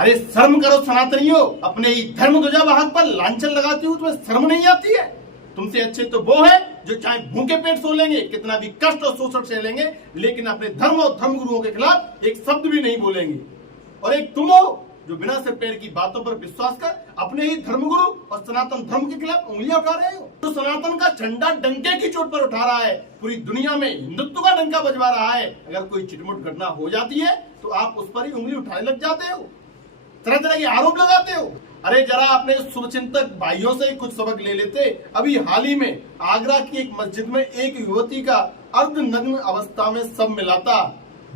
अरे शर्म करो सनातनियों, अपने ही धर्म ध्वजा वाहक पर लांछन लगाती हो, तुम्हें शर्म नहीं आती है? तुमसे अच्छे तो वो है जो चाहे भूखे पेट सो लेंगे, कितना भी कष्ट और शोषण सह लेंगे, लेकिन अपने धर्म और धर्म गुरुओं के खिलाफ एक शब्द भी नहीं बोलेंगे। और एक तुम हो जो बिना सिर पैर की बातों पर विश्वास कर अपने ही धर्मगुरु और सनातन धर्म के खिलाफ उंगलियां उठा रहे हो। तो सनातन का झंडा डंके की चोट पर उठा रहा है, पूरी दुनिया में हिंदुत्व का डंका बजवा रहा है। अगर कोई चिटमुट घटना हो जाती है तो आप उस पर ही उंगली उठाने लग जाते हो, तरह तरह के आरोप लगाते हो। अरे जरा अपने शुभचिंतक भाइयों से कुछ सबक ले लेते। अभी हाल ही में आगरा की एक मस्जिद में एक युवती का अर्धनग्न अवस्था में शव मिला था,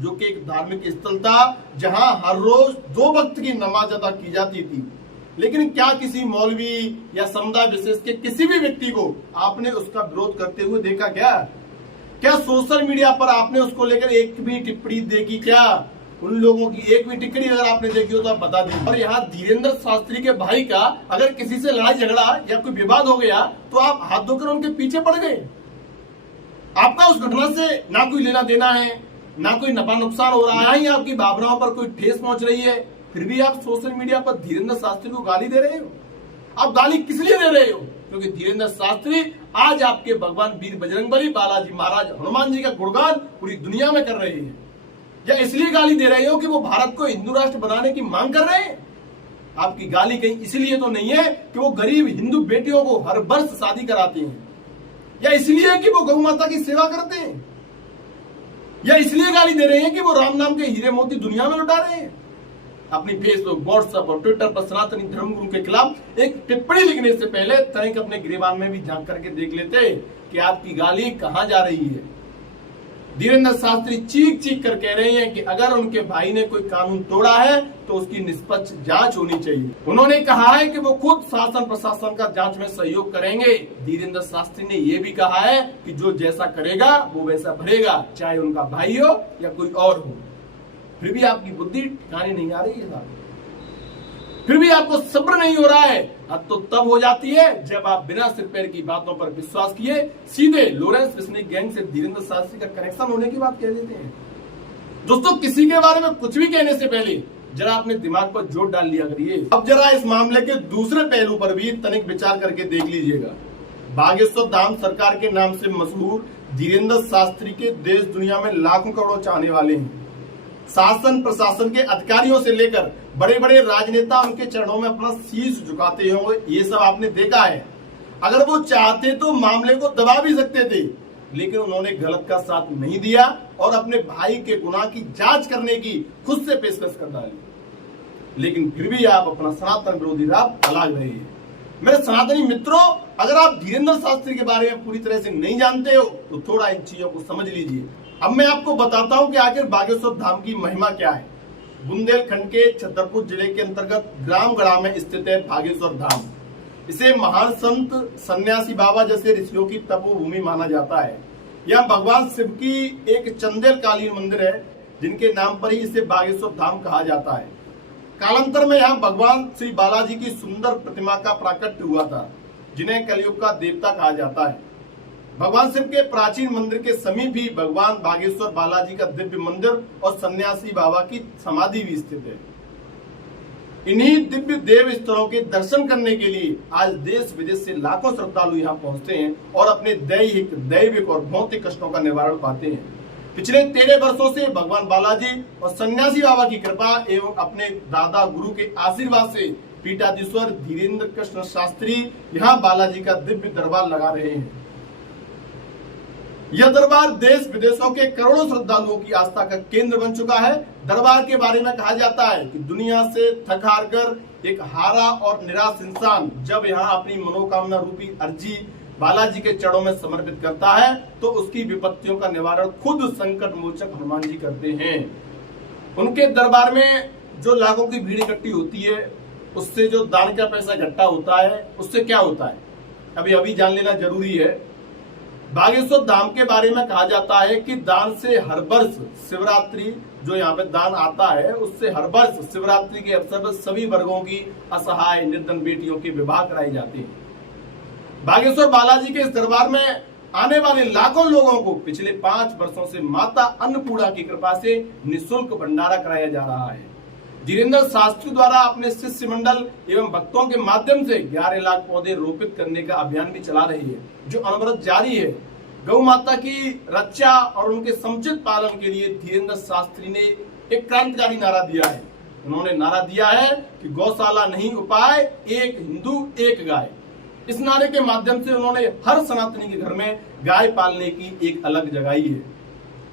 जो कि एक धार्मिक स्थल था जहां हर रोज 2 वक्त की नमाज अदा की जाती थी। लेकिन क्या किसी मौलवी या समुदाय विशेष के किसी भी व्यक्ति को आपने उसका विरोध करते हुए देखा क्या? क्या सोशल मीडिया पर आपने उसको लेकर एक भी टिप्पणी देखी क्या? उन लोगों की एक भी टिप्पणी अगर आपने देखी हो तो आप बता दें। और यहाँ धीरेन्द्र शास्त्री के भाई का अगर किसी से लड़ाई झगड़ा या कोई विवाद हो गया तो आप हाथ धोकर उनके पीछे पड़ गए। आपका उस घटना से ना कोई लेना देना है, ना कोई नफा नुकसान हो रहा है, ना ही आपकी भावनाओं पर कोई ठेस पहुंच रही है, फिर भी आप सोशल मीडिया पर धीरेन्द्र शास्त्री को गाली दे रहे हो। आप गाली किस लिए दे रहे हो? क्योंकि धीरेन्द्र शास्त्री आज आपके भगवान वीर बजरंगबली, बालाजी महाराज, हनुमान जी का गुणगान पूरी दुनिया में कर रहे हैं। या इसलिए गाली दे रहे हो कि वो भारत को हिंदू राष्ट्र बनाने की मांग कर रहे हैं? आपकी गाली कहीं इसलिए तो नहीं है कि वो गरीब हिंदू बेटियों को हर वर्ष शादी कराते हैं, या इसलिए कि वो गौ माता की सेवा करते हैं, या इसलिए गाली दे रहे हैं कि वो राम नाम के हीरे मोती दुनिया में लुटा रहे हैं। अपनी फेसबुक, व्हाट्सएप और ट्विटर पर सनातनी धर्मगुरु के खिलाफ एक टिप्पणी लिखने से पहले तनिक अपने गिरेबान में भी झांक करके देख लेते कि आपकी गाली कहां जा रही है। धीरेन्द्र शास्त्री चीख चीख कर कह रहे हैं कि अगर उनके भाई ने कोई कानून तोड़ा है तो उसकी निष्पक्ष जांच होनी चाहिए। उन्होंने कहा है कि वो खुद शासन प्रशासन का जांच में सहयोग करेंगे। धीरेन्द्र शास्त्री ने ये भी कहा है कि जो जैसा करेगा वो वैसा भरेगा, चाहे उनका भाई हो या कोई और हो। फिर भी आपकी बुद्धि ठिकाने नहीं आ रही है साहब, फिर भी आपको सब्र नहीं हो रहा है। अब तो तब हो जाती है जब आप बिना सिर पैर की बातों पर विश्वास किए सीधे लॉरेंस विस्निक गैंग से धीरेन्द्र शास्त्री का कनेक्शन होने की बात कह देते हैं। दोस्तों, किसी के बारे में कुछ भी कहने से पहले जरा अपने दिमाग पर जोर डाल लिया करिए। अब जरा इस मामले के दूसरे पहलू पर भी तनिक विचार करके देख लीजिएगा। बागेश्वर धाम सरकार के नाम से मशहूर धीरेन्द्र शास्त्री के देश दुनिया में लाखों करोड़ों चाहने वाले हैं। शासन प्रशासन के अधिकारियों से लेकर बड़े बड़े राजनेता उनके चरणों में अपना शीश झुकाते होंगे, ये सब आपने देखा है। अगर वो चाहते तो मामले को दबा भी सकते थे, लेकिन उन्होंने गलत का साथ नहीं दिया और अपने भाई के गुनाह की जांच करने की खुद से पेशकश कर डाली। लेकिन फिर भी आप अपना सनातन विरोधी राह फैला रहे हैं। मेरे सनातनी मित्रों, अगर आप धीरेन्द्र शास्त्री के बारे में पूरी तरह से नहीं जानते हो तो थोड़ा इन चीजों को समझ लीजिए। अब मैं आपको बताता हूं कि आखिर बागेश्वर धाम की महिमा क्या है। बुंदेलखंड के छतरपुर जिले के अंतर्गत ग्रामगढ़ा में स्थित है बागेश्वर धाम। इसे महान संत सन्यासी बाबा जैसे ऋषियों की तपोभूमि माना जाता है। यहाँ भगवान शिव की एक चंदेल कालीन मंदिर है, जिनके नाम पर ही इसे बागेश्वर धाम कहा जाता है। कालांतर में यहाँ भगवान श्री बालाजी की सुंदर प्रतिमा का प्राकट्य हुआ था, जिन्हें कलयुग का देवता कहा जाता है। भगवान शिव के प्राचीन मंदिर के समीप ही भगवान बागेश्वर बालाजी का दिव्य मंदिर और सन्यासी बाबा की समाधि भी स्थित है। इन्हीं दिव्य देव स्थलों के दर्शन करने के लिए आज देश विदेश से लाखों श्रद्धालु यहाँ पहुँचते हैं और अपने दैविक और भौतिक कष्टों का निवारण पाते हैं। पिछले 13 वर्षों से भगवान बालाजी और सन्यासी बाबा की कृपा एवं अपने दादा गुरु के आशीर्वाद से पीठाधीश्वर धीरेन्द्र कृष्ण शास्त्री यहाँ बालाजी का दिव्य दरबार लगा रहे हैं। यह दरबार देश विदेशों के करोड़ों श्रद्धालुओं की आस्था का केंद्र बन चुका है। दरबार के बारे में कहा जाता है कि दुनिया से थक हार कर एक हारा और निराश इंसान जब यहाँ अपनी मनोकामना रूपी अर्जी बालाजी के चरणों में समर्पित करता है तो उसकी विपत्तियों का निवारण खुद संकट मोचक हनुमान जी करते हैं। उनके दरबार में जो लाखों की भीड़ इकट्ठी होती है, उससे जो दान का पैसा इकट्ठा होता है, उससे क्या होता है अभी जान लेना जरूरी है। बागेश्वर धाम के बारे में कहा जाता है कि दान से हर वर्ष शिवरात्रि जो यहाँ पे दान आता है, उससे हर वर्ष शिवरात्रि के अवसर पर सभी वर्गों की असहाय निर्धन बेटियों के विवाह कराए जाते हैं। बागेश्वर बालाजी के इस दरबार में आने वाले लाखों लोगों को पिछले 5 वर्षों से माता अन्नपूर्णा की कृपा से निःशुल्क भंडारा कराया जा रहा है। धीरेन्द्र शास्त्री द्वारा अपने शिष्य मंडल एवं भक्तों के माध्यम से 11 लाख पौधे रोपित करने का अभियान भी चला रही है, जो अनवरत जारी है। गौ माता की रक्षा और उनके समुचित पालन के लिए धीरेन्द्र शास्त्री ने एक क्रांतिकारी नारा दिया है। उन्होंने नारा दिया है कि गौशाला नहीं उपाय, एक हिंदू एक गाय। इस नारे के माध्यम से उन्होंने हर सनातनी के घर में गाय पालने की एक अलग जगाई है।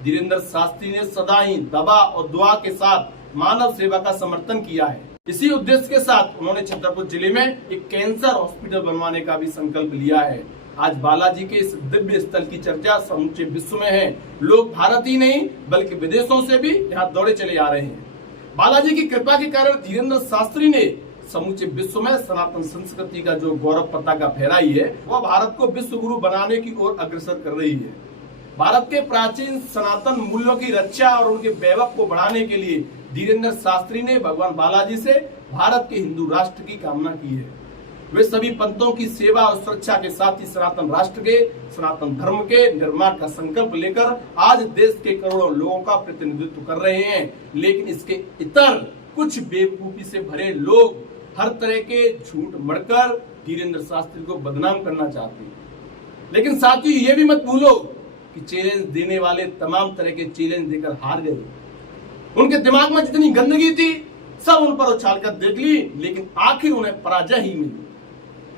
धीरेन्द्र शास्त्री ने सदा ही दवा और दुआ के साथ मानव सेवा का समर्थन किया है। इसी उद्देश्य के साथ उन्होंने छतरपुर जिले में एक कैंसर हॉस्पिटल बनवाने का भी संकल्प लिया है। आज बालाजी के इस दिव्य स्थल की चर्चा समूचे विश्व में है। लोग भारत ही नहीं बल्कि विदेशों से भी यहाँ दौड़े चले आ रहे हैं। बालाजी की कृपा के कारण धीरेन्द्र शास्त्री ने समूचे विश्व में सनातन संस्कृति का जो गौरव पताका फहराई है, वह भारत को विश्व गुरु बनाने की ओर अग्रसर कर रही है। भारत के प्राचीन सनातन मूल्यों की रक्षा और उनके वैभव को बढ़ाने के लिए धीरेन्द्र शास्त्री ने भगवान बालाजी से भारत के हिंदू राष्ट्र की कामना की है। वे सभी पंथों की सेवा और सुरक्षा के साथ ही सनातन राष्ट्र के, सनातन धर्म के निर्माण का संकल्प लेकर आज देश के करोड़ों लोगों का प्रतिनिधित्व कर रहे हैं। लेकिन इसके इतर कुछ बेवकूफी से भरे लोग हर तरह के झूठ मढ़कर धीरेन्द्र शास्त्री को बदनाम करना चाहते हैं। लेकिन साथियों, ये भी मत भूलो कि चैलेंज देने वाले तमाम तरह के चैलेंज देकर हार गए। उनके दिमाग में जितनी गंदगी थी सब उन पर उछाल कर देख ली, लेकिन आखिर उन्हें पराजय ही मिली।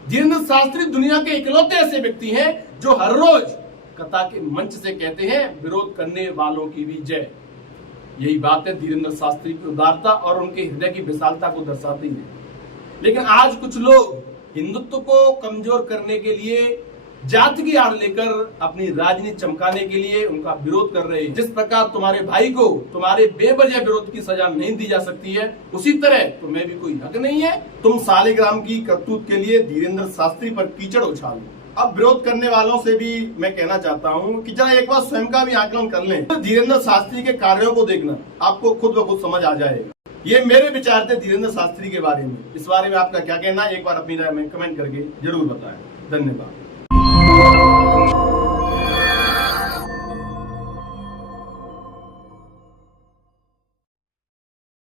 धीरेन्द्र शास्त्री दुनिया के इकलौते ऐसे व्यक्ति हैं जो हर रोज कथा के मंच से कहते हैं, विरोध करने वालों की भी जय। यही बात है धीरेन्द्र शास्त्री की उदारता और उनके हृदय की विशालता को दर्शाती है। लेकिन आज कुछ लोग हिंदुत्व को कमजोर करने के लिए जाति की आड़ लेकर अपनी राजनीति चमकाने के लिए उनका विरोध कर रहे हैं। जिस प्रकार तुम्हारे भाई को तुम्हारे बेवजह विरोध की सजा नहीं दी जा सकती है, उसी तरह तुम्हें भी कोई हक नहीं है तुम सालिग्राम की करतूत के लिए धीरेन्द्र शास्त्री पर कीचड़ उछालो। अब विरोध करने वालों से भी मैं कहना चाहता हूं कि जरा एक बार स्वयं का भी आकलन कर लें। तो धीरेन्द्र शास्त्री के कार्यों को देखना आपको खुद ब खुद समझ आ जाएगा। ये मेरे विचार थे धीरेन्द्र शास्त्री के बारे में। इस बारे में आपका क्या कहना है, एक बार अपनी राय में कमेंट करके जरूर बताएं। धन्यवाद।